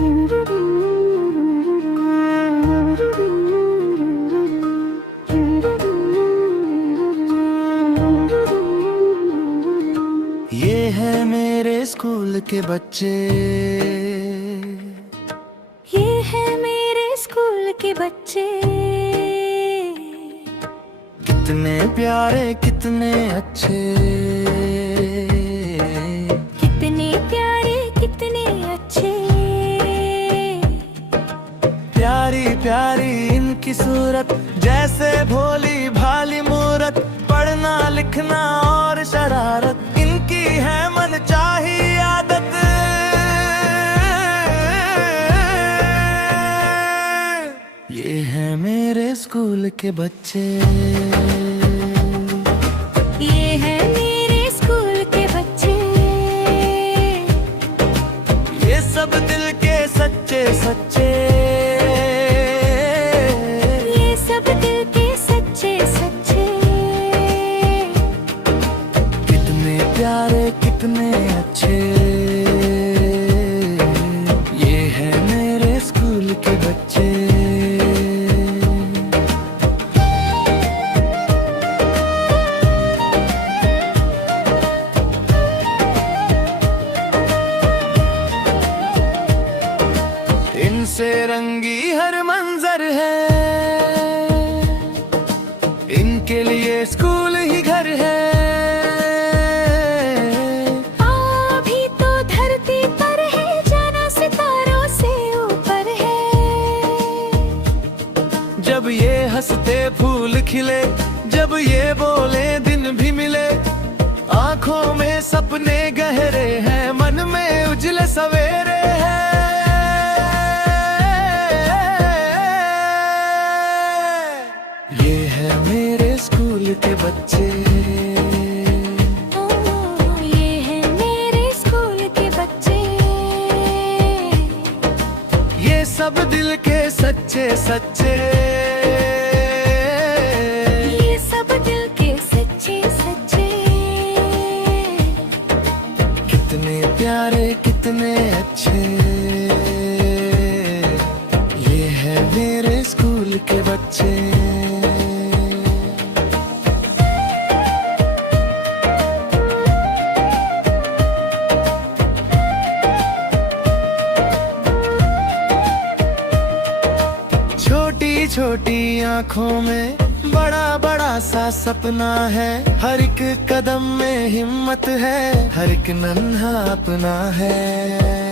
ये है मेरे स्कूल के बच्चे, ये है मेरे स्कूल के बच्चे। कितने प्यारे कितने अच्छे, कितने प्यारे कितने अच्छे। प्यारी प्यारी इनकी सूरत, जैसे भोली भाली मूरत। पढ़ना लिखना और शरारत, इनकी है मन चाही आदत। ये है मेरे स्कूल के बच्चे, ये है मेरे स्कूल के बच्चे। ये सब दिल के सच्चे सच्चे, ये सब दिल के सच्चे सच्चे। कितने प्यारे कितने अच्छे। ये है मेरे स्कूल के बच्चे। इनसे रंगी हर मंजर है, इनके लिए स्कूल ही घर है। अभी तो धरती पर है, जाना सितारों से ऊपर है। जब ये हंसते फूल खिले, जब ये बोले दिन भी मिले। आंखों में सपने गहरे हैं, मन में उजले सवेरे हैं। ये है मेरे स्कूल के बच्चे, ये है मेरे स्कूल के बच्चे। ये सब दिल के सच्चे सच्चे। ये सब दिल के सच्चे सच्चे। कितने प्यारे कितने अच्छे। ये है मेरे स्कूल के बच्चे। छोटी छोटी आँखों में बड़ा बड़ा सा सपना है। हर एक कदम में हिम्मत है, हर एक नन्हा अपना है।